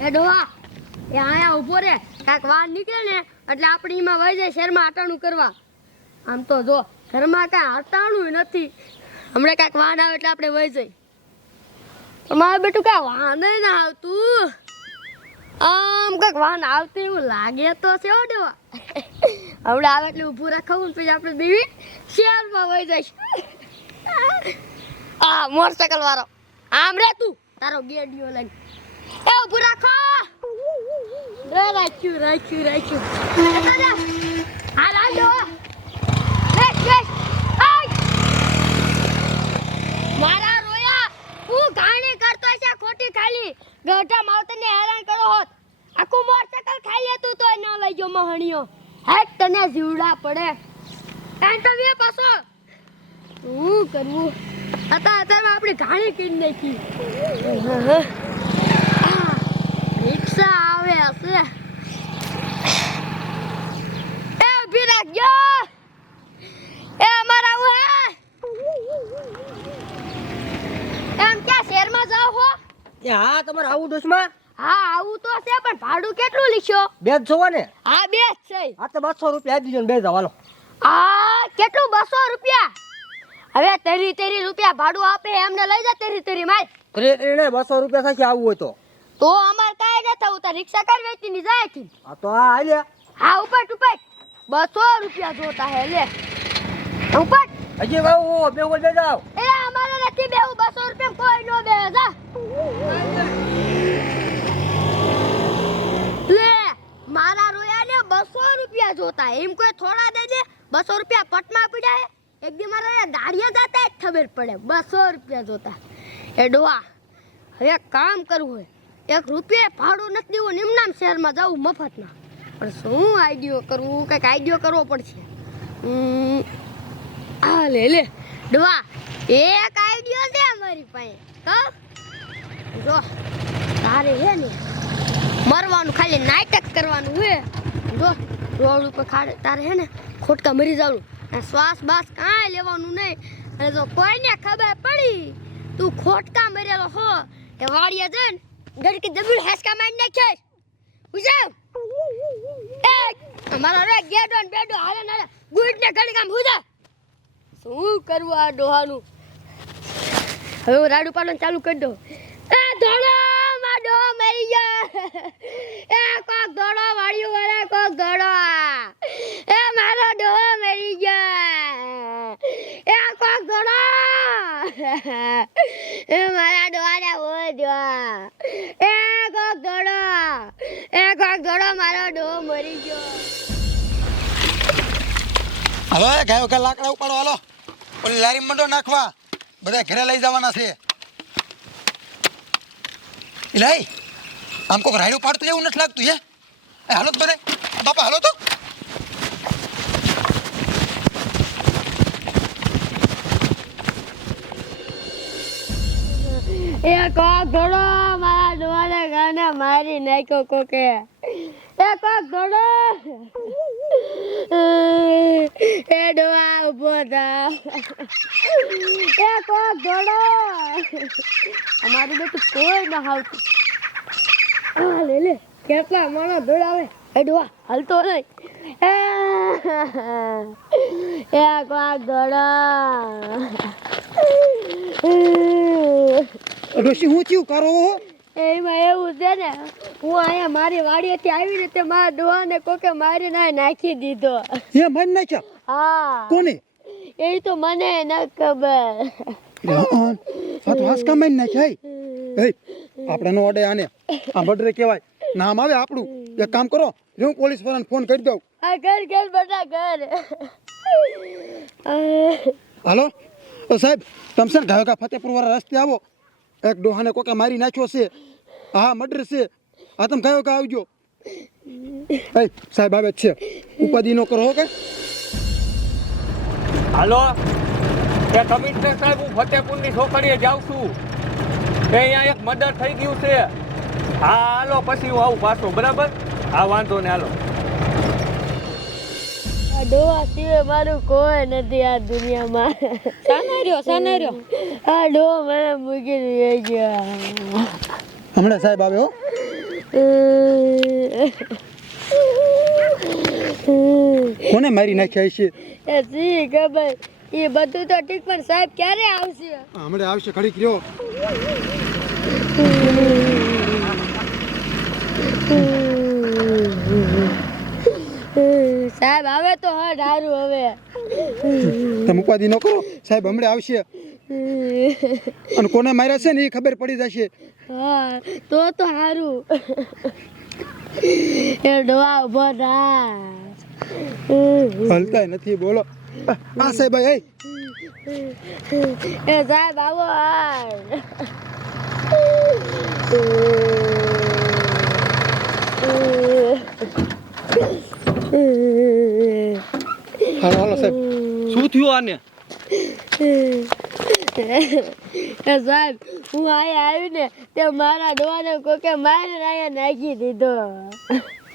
એ ડોહા એ આયા ઊભો રે કાક વાન નીકળે ને એટલે આપણે એમાં વહી જાય શહેરમાં આટાણું કરવા આમ તો જો ઘરમાં કાંઈ આટાણું નથી હમણાં કાંઈક વાન આવે એટલે આપણે વહી જઈ મારે બેટું કાંઈ વાન ના આવતું આમ કાંઈક વાન આવતું એવું લાગે તો છે હો ડોહા હમણાં આવે એટલે ઊભું રાખવું પછી આપણે બેવી શહેરમાં વહી જઈશું આ મોટરસાઇકલ વાળો આમ રે તું તારો ગેડિયો લઈને એ ઊભું રાખો રાખ્યું હા રાજો મારા રોયા હું ઘાણી કરતો છે ખોટી ખાલી ગઢા માવતરને હેરાન કરો હોત આખું મોટરસાઇકલ ખાઈ લેતું તો ન લઈ ગયો મહણીઓ હેટ તને જીવડા પડે કાંઈ તો વે પાછો શું કરવું અત્યારમાં આપણે ઘાણી કરી નાખી રિક્ષા આવે હશે એ ઉભી રાખજો એ અમારા આવું હે એમ ક્યાં શહેરમાં જાવ હો હા તમારે આવું દોસ્તમાં હા આવું તો છે પણ ભાડું કેટલું લીધો બે જ છો ને હા બે જ છે આ તો 200 રૂપિયા આપી દીજો ને બે જાવ હાલો આ કેટલું 200 રૂપિયા હવે તેરી રૂપિયા ભાડું આપે એમને લઈ જા તેરી માર એને 200 રૂપિયા થશે આવવું હોય તો અમાર કાઈ ન થવું તો રિક્ષા કર વેચી ની જાય થી આ તો આ હાલ્યા હા ઉપર 200 રૂપિયા જોતા હે લે ઉપર હજી બાબુ બે ઓલ બે જાવ એ અમારે નથી બેહું 200 રૂપિયા કોઈ નો બે જા લે મારા રોયા ને 200 રૂપિયા જોતા એમ કોઈ થોડા દે દે 200 રૂપિયા પટમાં પીડાય એક દી મારા ગાડીએ જાતા જ ખબર પડે 200 રૂપિયા જોતા એ ડોવા હવે કામ કરવું હોય 1 રૂપિયા ભાડું નથી દેવું નિમનામ શહેરમાં જવું મફતમાં પણ શું આઈડિયો કરવું કંઈક આઈડિયો કરવો પડશે આ લે ડોવા એક આઈડિયો છે અમારી પાસે જો તારે હે ને મરવાનું ખાલી નાટક કરવાનું હે જો રોડ ઉપર તારે હે ને ખોટકા મરી જવાનું શ્વાસ બાસ કાંઈ લેવાનું નહીં અને જો કોઈને ખબર પડી તું ખોટકા મરેલો હો કે વાડીએ જઈને ગડકી દબીલ હેસકા મારી નાખે બુજાવ એ અમારો રે ગેડો ને બેડો હાલે ના ગુડ ને ઘડી કામ બુજા શું કરવું આ ડોહાનું હવે હું રાડુ પાડવાનું ચાલુ કરી દઉં એ ધોળો માં ડો મરી ગયા એ કોક ધોળો વાળ્યું વરે કોક ધોળો એ મારો ડો મરી ગયા એ કોક ધોળો એ મારા ડોહાને હોય દો એ કોક ધોળો મારો ડો મરી ગયો હાલો એ ગાયો કે લાકડા ઉપાડો હાલો ઓલી લારી મંડો નાખવા બધા ઘરે લઈ જવાના છે ઇલાઈ આમ કોક રાયડું પાડતું એવું નથી લાગતું હે એ હાલો તો બધે બાપા હાલો તો એ કોક ઘોડો મારા ડોહાને ગાને મારી નાખ્યો કોકે એ કોક ઘોડો એ ડોહા ઉભો થા એ કોક ઘોડો અમારું બેટું કોઈ ના આવતું લે કેટલા માણસ દોડાવે એ ડોહા હાલતો નહીં એ કોક ઘોડો ડોશી હું ચીવ કરો એમાં એવું છે ને હું અહીંયા મારી વાડીએથી આવી રીતે મારા ડોહાને કોકે મારી નાખી દીધો એ મન નાખ્યા હા કોને એ તો મને ન ખબર આ તો હાસકા મન નાખ્યા એ આપણે નો ઓડે આને આ બડરે કહેવાય નામ આવે આપણું એક કામ કરો હું પોલીસ વાળાને ફોન કરી દઉં આ ઘર બેટા ઘર હાલો સાહેબ તમે છે ને ગાયકા ફતેપુર વાળા રસ્તે આવો એક ડોહાને કોકે મારી નાખ્યો છે હા મર્ડર છે આ તમે કયો કે આવજો એ સાહેબ આવે છે ઉપાધિ નો કરો કે હાલો એ કમિશનર સાહેબ હું ફતેપુરની છોકરીએ જાઉં છું એ અહીંયા એક મર્ડર થઈ ગયું છે હા હાલો પછી હું આવું પાછો બરાબર હા વાંધો ને હાલો આ ડોહા સિવાય મારું કોઈ નથી આ દુનિયામાં સાના રહ્યો આ ડોહા મને મૂકીને વહી ગયા હમણાં સાહેબ આવે હો કોને મારી નાખ્યા છે? એ સી ખબર એ બધું તો ઠીક પણ સાહેબ ક્યારે આવશે? હમણાં આવશે, ઘડીક રહ્યો. સાહેબ આવે તો હા સારું હવે. તમે ઉપાધિ ન કરો, સાહેબ હમણાં આવશે. અને કોને માર્યા છે ને એ ખબર પડી જશે. હા તો સારું. એ ડોવા ઉભો થા. હલતાય નથી, બોલો. આ સાહેબ ભાઈ એ સાહેબ આવો હાર. હાલો હાલો સાહેબ. શું થયું આને? એ સાહેબ હું અહીંયા આવી ને તે મારા ડોહાને કોકે મારીને અહીંયા નાખી દીધો.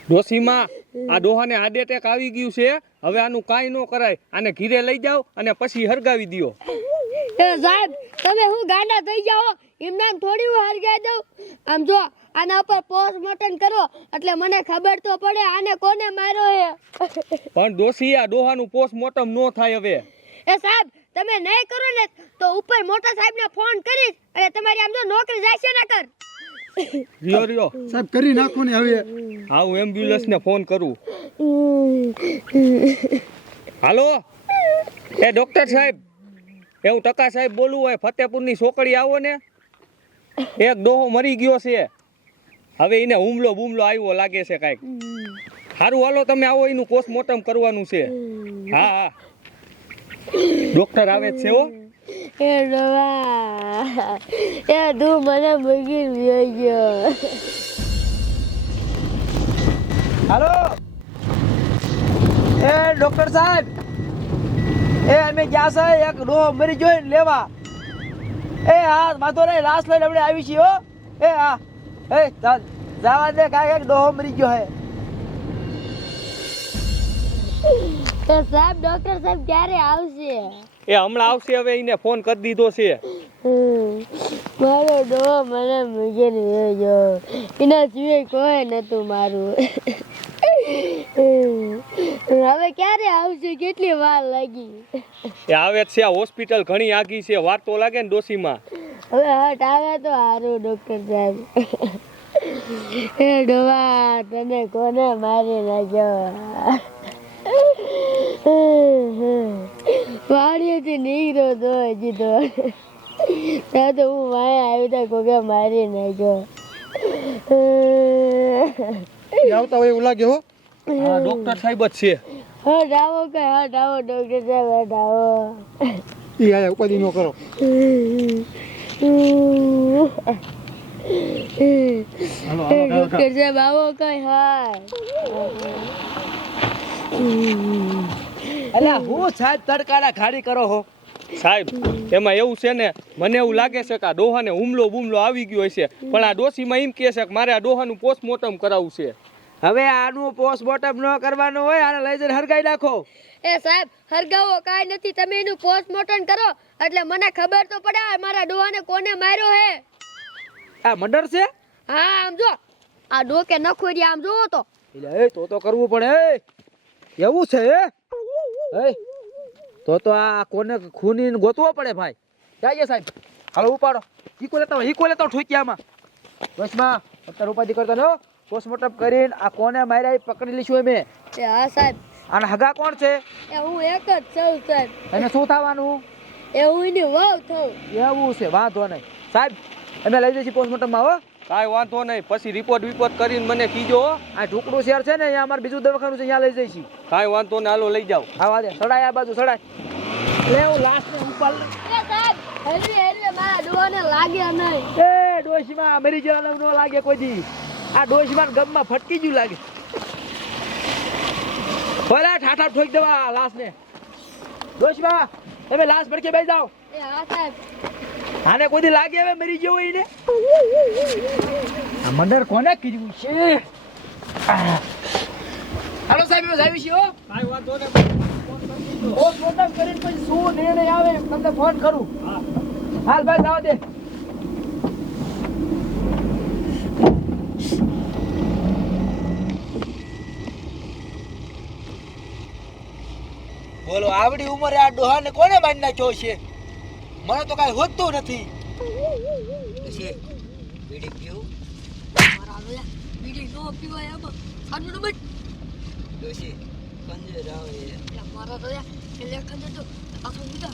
ડોશીમાં આ ડોહાને હાર્ટ એટેક આવી ગયું છે. હવે આનું કાંઈ ન કરાય. આને ઘીરે લઈ જાઓ અને પછી હરગાવી દ્યો. એ સાહેબ તમે હું ગાંડા થઈ જાઓ, એમને થોડી હું હરગાઈ દઉં. આમ જો આના ઉપર પોસ્ટમોર્ટમ કરો એટલે મને ખબર તો પડે આને કોને માર્યો હે. પણ ડોશી આ ડોહાનું પોસ્ટમોર્ટમ ન થાય હવે. એ સાહેબ તમે નહીં કરો ને તો ઉપર મોટા સાહેબને ફોન કરીશ અને તમારી આમ જો નોકરી જશે ને કર. રહ્યો રહ્યો સાહેબ કરી નાખો ને હવે. હા હું એમ્બ્યુલન્સને ફોન કરું. હાલો એ ડોક્ટર સાહેબ, એ હું ટકા સાહેબ બોલું. હોય ફતેપુરની છોકરી આવો ને. એક ડોહો મરી ગયો છે. હવે એને હુમલો બુમલો આવ્યો લાગે છે કાંઈક. સારું હાલો તમે આવો, એનું પોસ્ટમોર્ટમ કરવાનું છે. હા હા ડોક્ટર આવે જ છે હો. એ ડોવા એ તું મને મૂકી ગયો. હાલો એ ડોક્ટર સાહેબ, એ અમે ગયા છે એક ડોહો મરી ગયો ને લેવા. એ હા માથો રે લાશ લઈને આપણે આવી છીએ હો. એ હા એ જવા દે, કાંઈક એક ડોહો મરી ગયો હે. તો સાહેબ ડોક્ટર સાહેબ ક્યારે આવશે? એ હમણાં આવશે. હવે એને ફોન કરી દીધો છે. મારો ડોહો મને મૂકીને ગયો. એના સિવાય કોઈ નતું મારું. હવે ક્યારે આવશે? કેટલી વાર લાગી? એ આવે જ છે. આ હોસ્પિટલ ઘણી આગી છે. વાર તો લાગે ને ડોશીમાં. હવે હટ આવે તો સારું ડોક્ટર સાહેબ. એ ડોવા તને કોને મારી નાખ્યો? વાડીએથી નીકળ્યો તો હજી તો હું માયા આવી તો કોકે મારી નાખ્યો. આવતા હોય એવું લાગે હો. હા ડોક્ટર સાહેબ જ છે. હટ આવો કઈ, હટ આવો ડોક્ટર સાહેબ, હટ આવો. એ આયા ઉપાધિ ન કરો. ડોક્ટર સાહેબ આવો કઈ. હા અલ્યા હું સાહેબ તડકાના ખાડી કરો હો. સાહેબ એમાં એવું છે ને, મને એવું લાગે છે કે આ ડોહાને હુમલો બુમલો આવી ગયો હશે. પણ આ ડોશીમાં એમ કહે છે કે મારે આ ડોહાનું પોસ્ટમોર્ટમ કરાવવું છે. હવે આનું પોસ્ટમોર્ટમ ન કરવાનું હોય, આને લઈ જઈને હરગાઈ નાખો. એ સાહેબ હરગાવો કાંઈ નથી, તમે એનું પોસ્ટમોર્ટમ કરો એટલે મને ખબર તો પડે મારા ડોહાને કોને માર્યો હે. આ મર્ડર છે? હા આમ જો આ ડોકે નખોડી આમ જોવો તો. એટલે એ તો કરવું પડે. એવું છે એ તો આ કોને ખૂની ગોતવો પડે ભાઈ. જાય સાહેબ, હાલો ઉપાડો. ઈકો લેતા ઠોકિયામાં બસમાં અત્યારે ઉપાધિ કરતા ને. પોસ્ટમોર્ટમ કરીને આ કોને માર્યા એ પકડી લઈશું અમે. એ હા સાહેબ. અને હગા કોણ છે? એ હું એક જ છું સાહેબ. એને શું થવાનું? એ હું એની વહુ થઉં. એવું છે, વાંધો નહીં સાહેબ. અમે લઈ જઈશું પોસ્ટમોર્ટમમાં હો. કાંઈ વાંધો નહીં. પછી રિપોર્ટ કરીને મને કીજો હો. આ ઢુકડું શહેર છે ને, અહીંયા અમારે બીજું દવાખાનું છે, અહીંયા લઈ જઈશું. કાંઈ વાંધો નહીં. હાલો લઈ જાઓ. હા વાંધે સડાય આ બાજુ સડાય. લે હું લાસ્ટ ને ઉપાડ લઉં. એ સાહેબ હરવે મારા ડોહાને લાગ્યા નહીં. એ ડોશીમાં મરી જવાનું ન લાગે કોઈ દી. આ ડોશીમાં ગમમાં ફટકી ગયું લાગે. ભલા ઠાઠા ઠોકી દેવા લાશ ને. ડોશીમાં તમે લાશ ભડકે બેસી જાઓ. એ હા સાહેબ. આને કોઈ દી લાગે હવે મરી ગયો હોય ને. આ મર્ડર કોને કર્યું છે? હાલો સાહેબ અમે આવી છીએ હો. કાંઈ વાંધો નહીં. પોસ્ટમોર્ટમ કરીને પછી શું નિર્ણય આવે તમને ફોન કરું. હાલ ભાઈ જાવ દે. બોલો આવડી ઉંમરે આ ડોહાને કોને મારી નાખ્યો છે મને તો કાંઈ હોતું નથી પછી બીડી પીવું મારા લોયા બીડી નો પીવાય આમાં સાનું નંબર ડોશી કંજર આવે એટલે મારા લોયા એટલે ખંજર તો આખું બીજા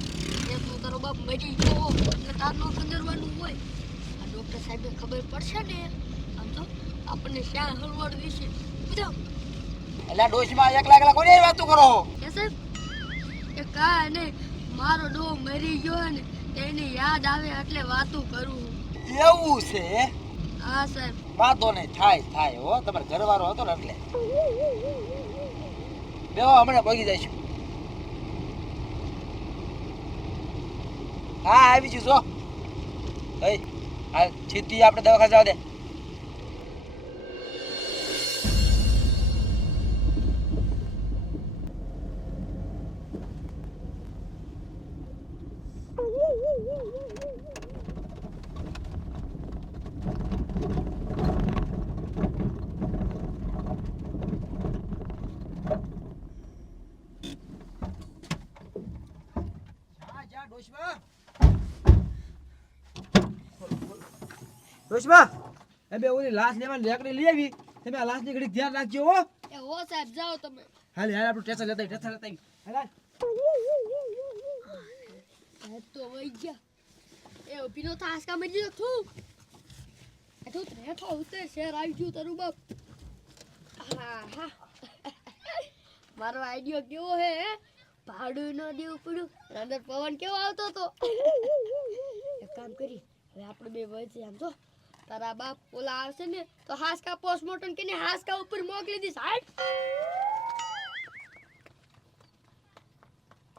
એ તું તારો બાપ મરી ગયો એટલે તાર નો ખંજરવાનું હોય આ ડોક્ટર સાહેબને ખબર પડશે ને આમ તો આપણને શ્યાં હલવાડ દેશે બધા એટલે ડોશીમાં એકલા એકલા કોની વાતો કરો કે સાહેબ એ કાંઈ નહીં મારો ડો મરી ગયો ને એની યાદ આવે એટલે વાતું કરું એવું છે હા સાહેબ વાંધો નહીં થાય હો તમારે ઘરવાળો હતો ને એટલે બેહો હમણાં પગી જઈશું હા આવી છું જો આ સીધી આપણે દવાખાને જવા દે ડોશમાં એ બે ઓલી લાશ લેવાની રેકડી લઈ આવી તમે આ લાશની ઘડી ધ્યાન રાખજો હો એ હો સાહેબ જાઓ તમે હાલ આપણું ટેસન લેતા હાલ સાહેબ તો વઈ ગયા એ ઉભીનો થાસ કા મરી ગયો તું એ તો રેઠો ઉતર શેર આવી ગયું તારું બાપ હા હા મારો આઈડિયો કેવો હે ભાડું ન દેવું પડ્યું અંદર પવન કેવો આવતો તો એક કામ કરી હવે આપણે બે વચ્ચે આમ તો તારા બાપ ઓલા આવશે ને તો હાસકા પોસ્ટમોર્ટમ કરીને હાસકા ઉપર મોકલી દીસ હાટ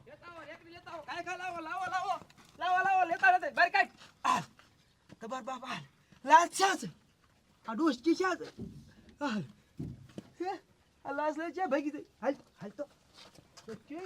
લેતા આવો રેકડી લેતા આવો કાય ખા લાવો લેતા બહાર કાઢ તમાર બાપા લાશ છે આ ડોશ કી છે આ લાશ લે છે ભાગી હાલ તો કે